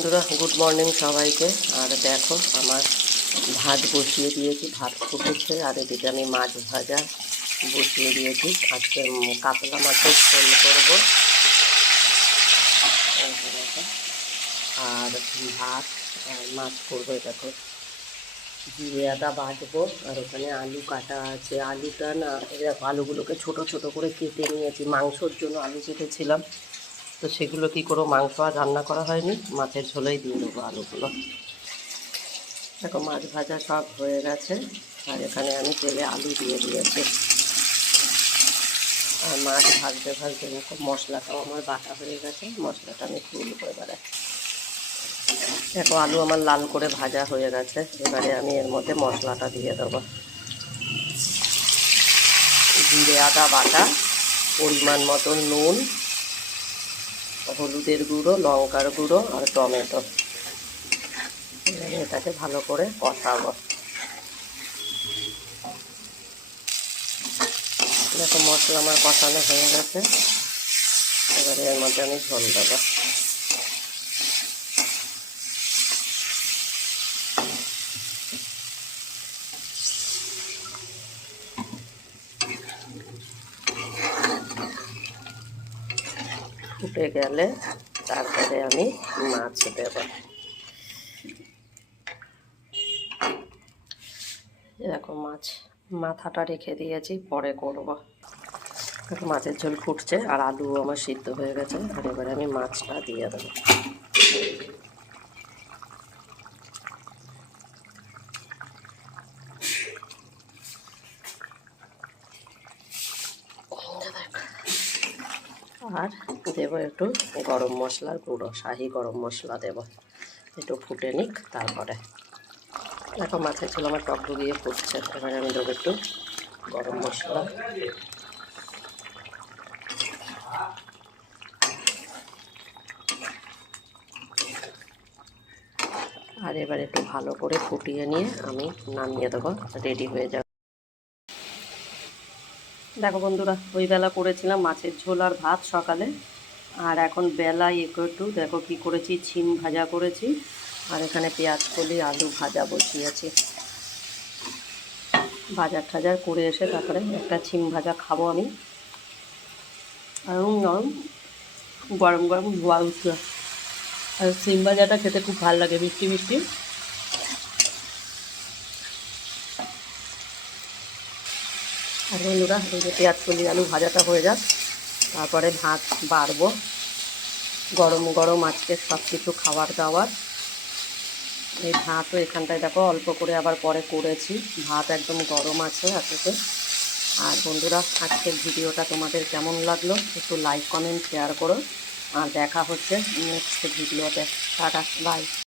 বন্ধুরা good morning সবাইকে। আর দেখো, আমার ভাত বসিয়ে দিয়েছি, ভাত ফুটেছে। আর এদিকে আমি মাছ ভাজা বসিয়ে দিয়েছি। আজকে কাতলা মাছের ঝোল করব। দেখো। আর ভাত, আর মাছ করব দেখো। জিরে আদা বাটবো, আর ওখানে আলু কাটা আছে। আলুটা না এরকম আলুগুলোকে ছোট ছোট করে কেটে নিয়েছি। মাংসর জন্য আলু কেটেছিলাম। তো সেগুলো কি করো মাংস আর রান্না করা হয়নি? মাছের ঝোলেই দিয়ে দেবো আলুগুলো। দেখো, মাছ ভাজা সব হয়ে গেছে। আর এখানে আমি তেলে আলু দিয়ে দিয়েছি। আর মাছ ভাজতে ভাজতে দেখো, মশলাটাও আমার বাটা হয়ে গেছে। মশলাটা আমি তুলবো এবারে দেখো, আলু আমার লাল করে ভাজা হয়ে গেছে। এবারে আমি এর মধ্যে মশলাটা দিয়ে দেবো। জিরে, আদা, বাটা, পরিমাণ মতো নুন হলুদের গুঁড়ো, লঙ্কার গুঁড়ো আর টমেটো। এটাকে ভালো করে কষাবো। দেখো মশলা আমার কষানো হয়ে গেছে। এবারে এর মধ্যে আমি ঝোল দেবো। ফুটে গেলে তারপরে আমি মাছ দেব। এরকম মাছ মাথাটা রেখে দিয়েছি, পরে করব। মাছের ঝোল ফুটছে আর আলু আমার সিদ্ধ হয়ে গেছে, আর এবারে আমি মাছটা দিয়ে দেবো। আর দেবো একটু গরম মশলার গুঁড়ো, শাহি গরম মশলা দেব। একটু ফুটে নিক তারপরে। দেখো মাছের ছিল আমার টক ডুবিয়ে ফুটছে, এবারে আমি দেবো একটু গরম মশলা। আর এবার একটু ভালো করে ফুটিয়ে নিয়ে আমি নামিয়ে দেবো, রেডি হয়ে যাবে। দেখো বন্ধুরা, ওই বেলা করেছিলাম মাছের ঝোল আর ভাত সকালে। আর এখন বেলায় একটু একটু দেখো কি করেছি, ছিম ভাজা করেছি। আর এখানে পেঁয়াজ কলি, আলু ভাজা বসিয়েছি। বাজার টাজার করে এসে তারপরে একটা ছিম ভাজা খাব আমি। আর নরম, গরম গরম ধোয়া উঠছে আর সিম ভাজাটা খেতে খুব ভালো লাগে, মিষ্টি মিষ্টি। আর বন্ধুরা, এই যে পেঁয়াজ কলি, আলু ভাজাটা হয়ে যাক। তারপরে ভাত বাড়বো। গরম গরম আজকে সব কিছু খাবার দাবার। এই ভাতও এখানটায় দেখো, অল্প করে আবার পরে করেছি। ভাত একদম গরম আছে আজকে। আর বন্ধুরা, আজকের ভিডিওটা তোমাদের কেমন লাগল? একটু লাইক কমেন্ট শেয়ার করো। আর দেখা হচ্ছে নেক্সট ভিডিওতে। Tata bye